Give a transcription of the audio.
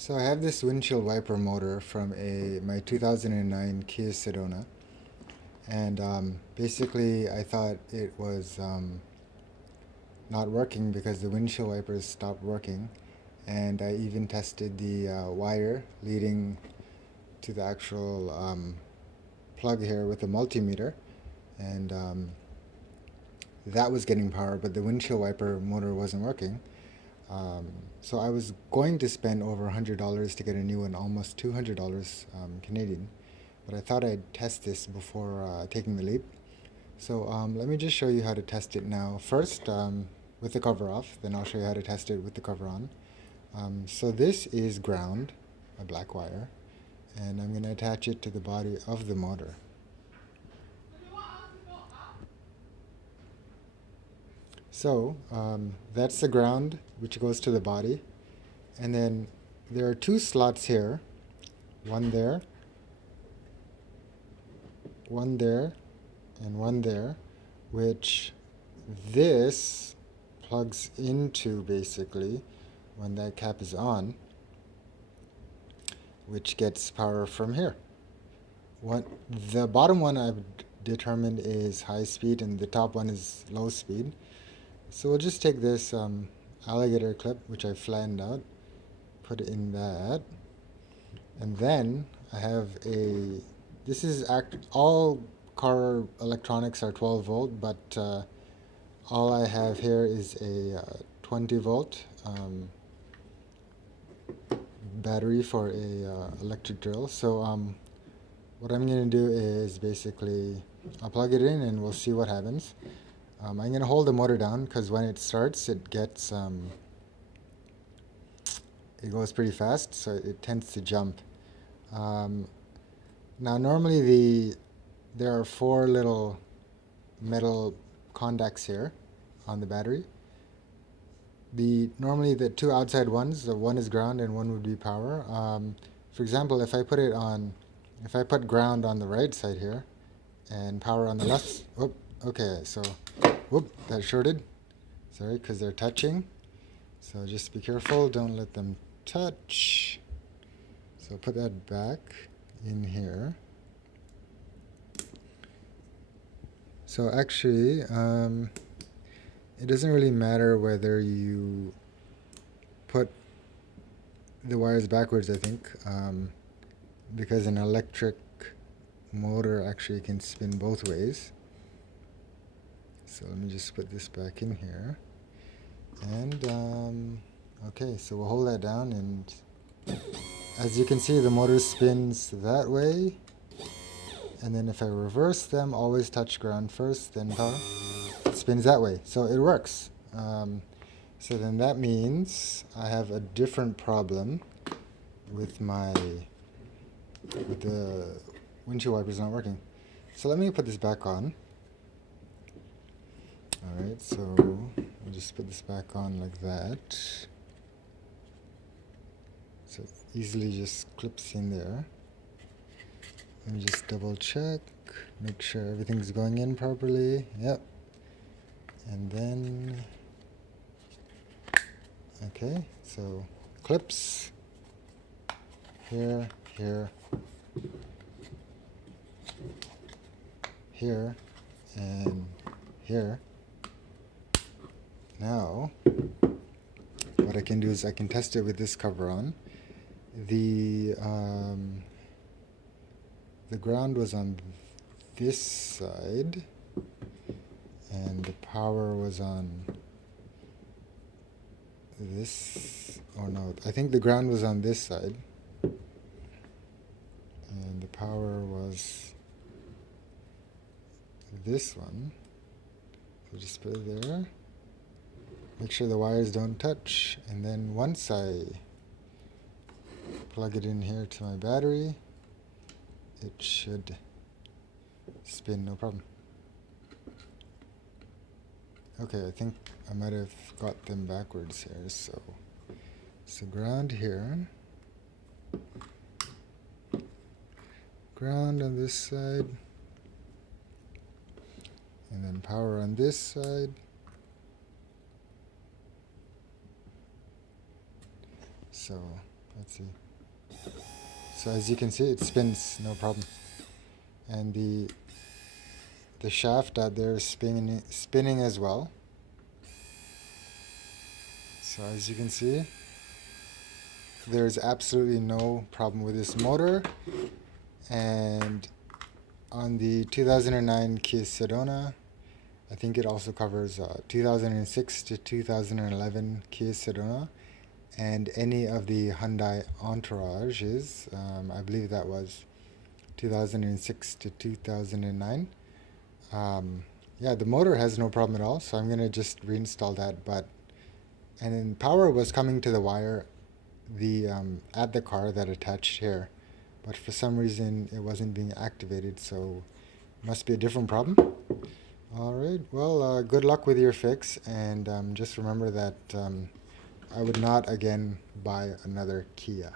So I have this windshield wiper motor from my 2009 Kia Sedona, and basically I thought it was not working because the windshield wipers stopped working, and I even tested the wire leading to the actual plug here with a multimeter, and that was getting power, but the windshield wiper motor wasn't working. So I was going to spend over $100 to get a new one, almost $200 Canadian. But I thought I'd test this before taking the leap. So let me just show you how to test it now. First, with the cover off, then I'll show you how to test it with the cover on. So this is ground, a black wire, and I'm going to attach it to the body of the motor. So that's the ground, which goes to the body. And then there are two slots here, one there, and one there, which this plugs into basically when that cap is on, which gets power from here. The bottom one I've determined is high speed and the top one is low speed. So we'll just take this alligator clip, which I flattened out, put it in that, and then I have this is all car electronics are 12 volt, but all I have here is a 20 volt battery for a electric drill. So what I'm going to do is basically I'll plug it in and we'll see what happens. I'm going to hold the motor down because when it starts it gets it goes pretty fast, so it tends to jump. Now normally there are four little metal contacts here on the battery. Normally the two outside ones, the one is ground and one would be power. For example, if I put ground on the right side here and power on the left, okay, so that shorted. Sorry, because they're touching. So just be careful, don't let them touch. So put that back in here. So actually, it doesn't really matter whether you put the wires backwards, I think, because an electric motor actually can spin both ways. So let me just put this back in here. And okay, so we'll hold that down, and as you can see, the motor spins that way. And then if I reverse them, always touch ground first, then power, it spins that way. So it works. So then that means I have a different problem with the windshield wipers not working. So let me put this back on. Alright, so I'll just put this back on like that. So it easily just clips in there. Let me just double check, make sure everything's going in properly. Yep. And then, okay, so clips here, here, here, and here. Now, what I can do is I can test it with this cover on. The ground was on this side, and the power was on this, or no, I think the ground was on this side, and the power was this one. So just put it there. Make sure the wires don't touch, and then once I plug it in here to my battery, it should spin no problem. Okay, I think I might have got them backwards here. So ground here, ground on this side, and then power on this side. So Let's see. So as you can see, it spins no problem, and the shaft out there is spinning as well. So as you can see, there's absolutely no problem with this motor. And on the 2009 Kia Sedona, I think it also covers 2006 to 2011 Kia Sedona, and any of the Hyundai Entourages. I believe that was 2006 to 2009. Yeah, the motor has no problem at all, so I'm gonna just reinstall that. And then power was coming to the wire, at the car that attached here, but for some reason it wasn't being activated, so it must be a different problem. All right. Well, good luck with your fix, and just remember that I would not again buy another Kia.